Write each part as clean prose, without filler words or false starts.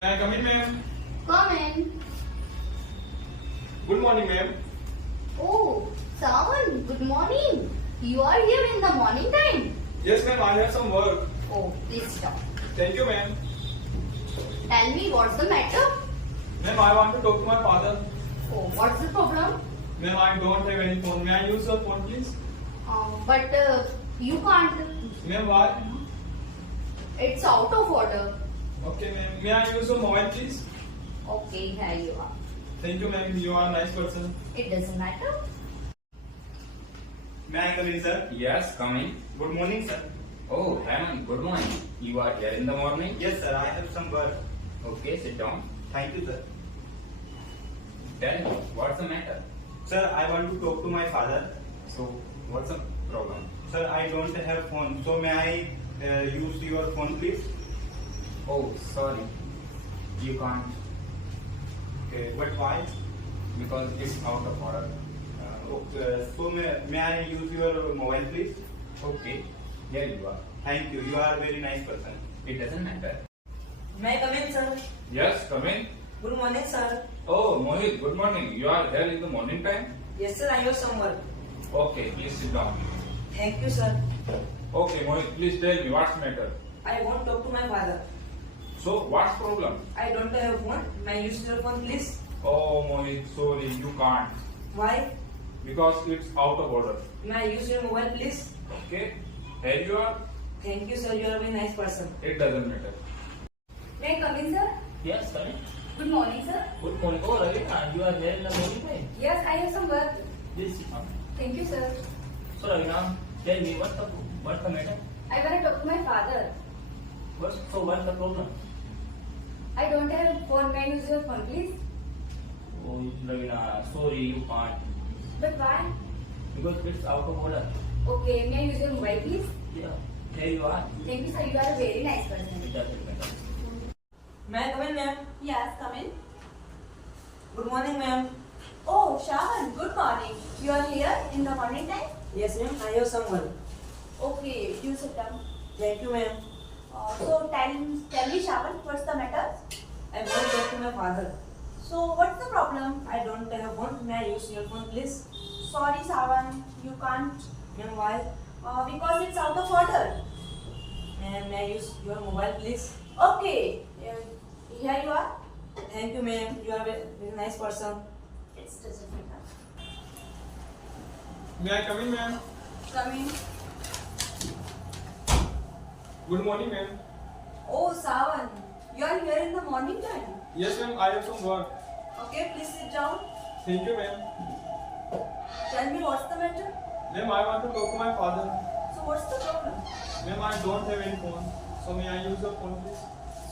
May I come in, ma'am? Come in. Good morning, ma'am. Oh, Sawan, good morning. You are here in the morning time. Yes, ma'am, I have some work. Oh, please stop. Thank you, ma'am. Tell me what's the matter? Ma'am, I want to talk to my father. Oh, what's the problem? Ma'am, I don't have any phone. May I use your phone, please? But you can't. Ma'am, why? It's out of order. Okay, ma'am. May I use your mobile, please? Okay, here you are. Thank you, ma'am. You are a nice person. It doesn't matter. May I come in, sir? Yes, come in. Good morning, sir. Oh, Hemant, good morning. You are here in the morning? Yes, sir. I have some work. Okay, sit down. Thank you, sir. Tell me, what's the matter? Sir, I want to talk to my father. So, what's the problem? Sir, I don't have phone. So may I use your phone, please? Oh, sorry. You can't Okay. But why? because it's out of order. Okay. So may I use your mobile, please? Okay, here you are. Thank you. You are a very nice person. It doesn't matter. May I come in, sir? Yes, come in. Good morning, sir. Oh, Mohit, good morning. You are here in the morning time? Yes, sir, I have some work. Okay, please sit down. Thank you, sir. Okay, Mohit, please tell me what's the matter. I want to talk to my father. So, what's the problem? I don't have phone. May I use your phone, please? Oh, Mohit, sorry, you can't. Why? Because it's out of order. May I use your mobile, please? Okay, here you are. Thank you, sir. You are a very nice person. It doesn't matter. May I come in, sir? Yes, come in. Good morning, sir. Good morning. Oh, Ravina, you are here in the morning time. Yes, I have some work. Please sit down. Thank you, sir. So, Ravina, tell me what's the matter? I want to talk to my father. What's the problem? I don't have phone. May I use your phone, please? Oh, Ravina, sorry, you can't. But why? Because it's out of order. Okay, may I use your mobile, please? Yeah, here you are. Thank you, sir. You are a very nice It person. doesn't matter. May I come in, ma'am? Yes, come in. Good morning, ma'am. Oh, Shawan, good morning. You are here in the morning time? Yes, ma'am, I have some work. Okay, you sit down. Thank you, ma'am. So, tell me, Shawan, what's the matter? I want to talk to my father. So, what's the problem? I don't have phone. May I use your phone, please? Sorry, Shawan, you can't. Ma'am, why? Because it's out of order. Ma'am, may I use your mobile, please? Okay, here you are. Thank you, ma'am. You are a very nice person. It doesn't matter. May I come in, ma'am? Come in. Good morning, ma'am. Oh, Sawan, you are here in the morning time. Yes, ma'am, I have some work. Okay, please sit down. Thank you, ma'am. Tell me what's the matter. Ma'am, I want to talk to my father. So what's the problem? Ma'am, I don't have any phone. So may I use your phone, please?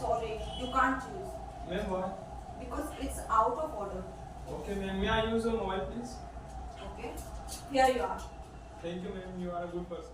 Sorry, you can't use Ma'am, why? because it's out of order. Okay, ma'am. May I use your mobile, please? Okay, here you are. Thank you, ma'am. You are a good person.